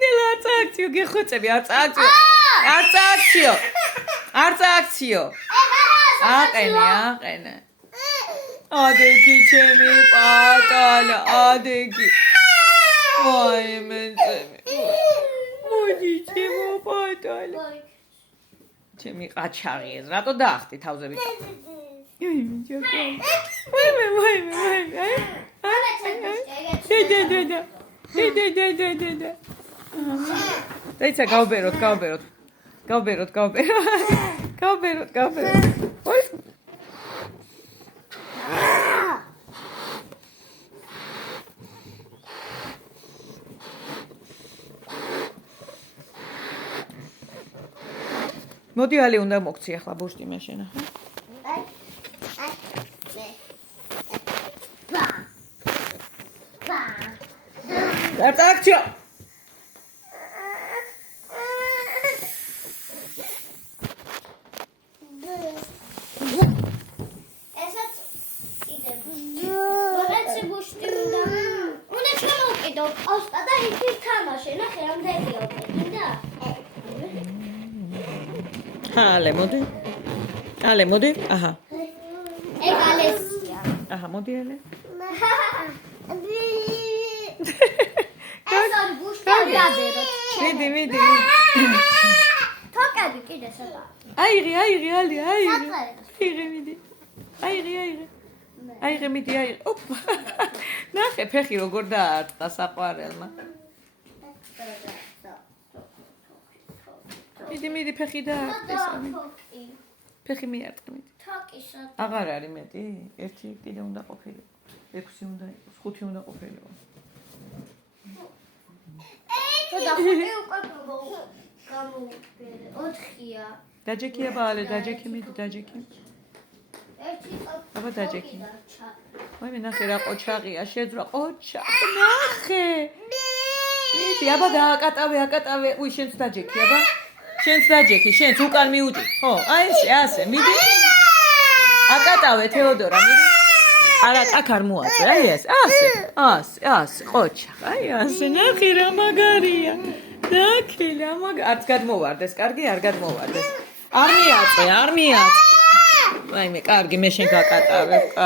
ნელა აკციო გეხოცები აკციო აყენე ადეგი ჩემი პატალა ადეგი მოდი ჩემო პატალა ჩემი ყაჩაღი ეს რატო დაახტი თავზე ვიტა დაიცა გავბეროთ მოდი ალი უნდა მოგცი ახლა ბუშტი მე შენ ახლა აკციო ესაც კიდე ბუშტი მოგეცი ბუშტი უნდა ჩამოვყიდო პოსტა და იქ თამაშე ნახე რამდენია მინდა ale მოდი აჰა ეგ ალესია აჰა მოდი ale ეს არის ბუშტი გადეროთ მიდი თოკები კიდე ცოტა აიღე მიდი აიღე მიდი ოპა ნახე ფეხი როგორ დაარტყა საყვარელმა მიდი ფეხი დაარტყეს ფეხი მიარტყე მიდი თოკისა აღარ არის მეტი ერთი კიდე უნდა ყოფილიყო 6 უნდა იყოს 5 უნდა ყოფილიყო და 5 უკვე გამოვიყერე 4-ია დაჯექია ბალე დაჯექი მიდი დაჯექი ერთი აბა დაჯექი ვაიმე ნახე რა ყოჩაღია შეძრა ყოჩა ნახე მიდი აბა აკატავე უი შენც დაჯექი აბა შენც დაჯექი შენც უკან მიუჭი ხო აი ასე მიდი აკატავე თეოდორა მიდი არა აქ არ მოაწე აი ასე ყოჩა აი ასე ნახე რა მაგარია ნახე რა არც გადმოვარდეს კარგი არ გადმოვარდეს არ მიაწე ვაიმე კარგი მე შენ გაკატავებ